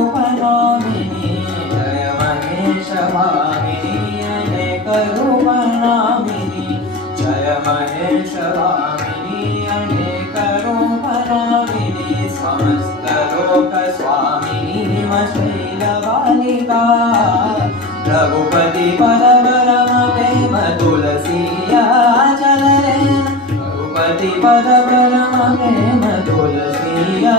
रूपनामिनी जय महेशवामिनी अनेक रूपनामिनी जय महेशवामिनी अनेक रूपनामिनी समस्त लोक स्वामिनी शैलबालिका रघुपति परम प्रेम तुलसिया चरण रघुपति परम प्रेम तुलसिया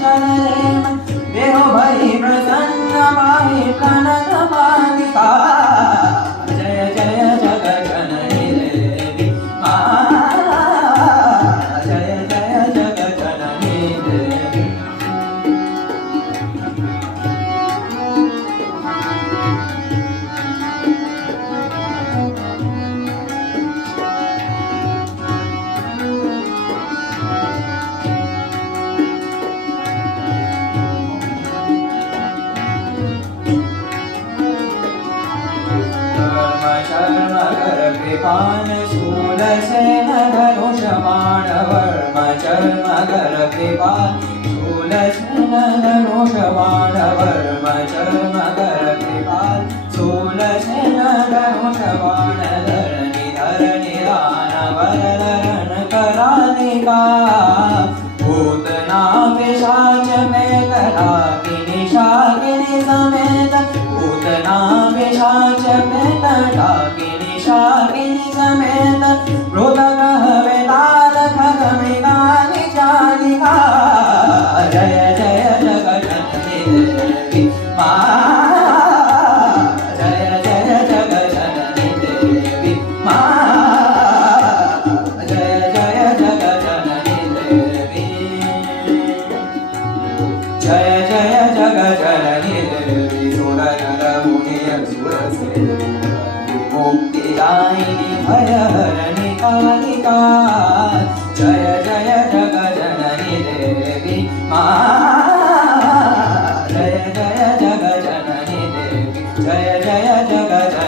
चरण देहो भई प्रसन्न भाई प्रणत मालिका जय जय जगजननी देवी जय जय जगजननी देवी कृपान शूल सेन धनुषबाण वर्म चर्मकर कृपान शूल सेन धनुषबाण वर्म चर्मकर कृपान शूल सेन धनुषबाण धरणी धरणी दानवर धरण करालिका भूतना पिशाच में तडाकिनी शाकिनी समेत भूतना पिशाच में तडाकिनी शाकिनी समेत रुदगः वेदाल खगमृगानि चालिका जय जय जगजननी देवी जय जय जगजननी देवी जय जय जगजननी देवी जय जय जगजननी देवी सुर नर मुनि असुर सेविका मुक्तिदायिनी भयहरणि कालिका जय जय जगजननी देवी जय जय जगजननी देवी जय जय जगजननी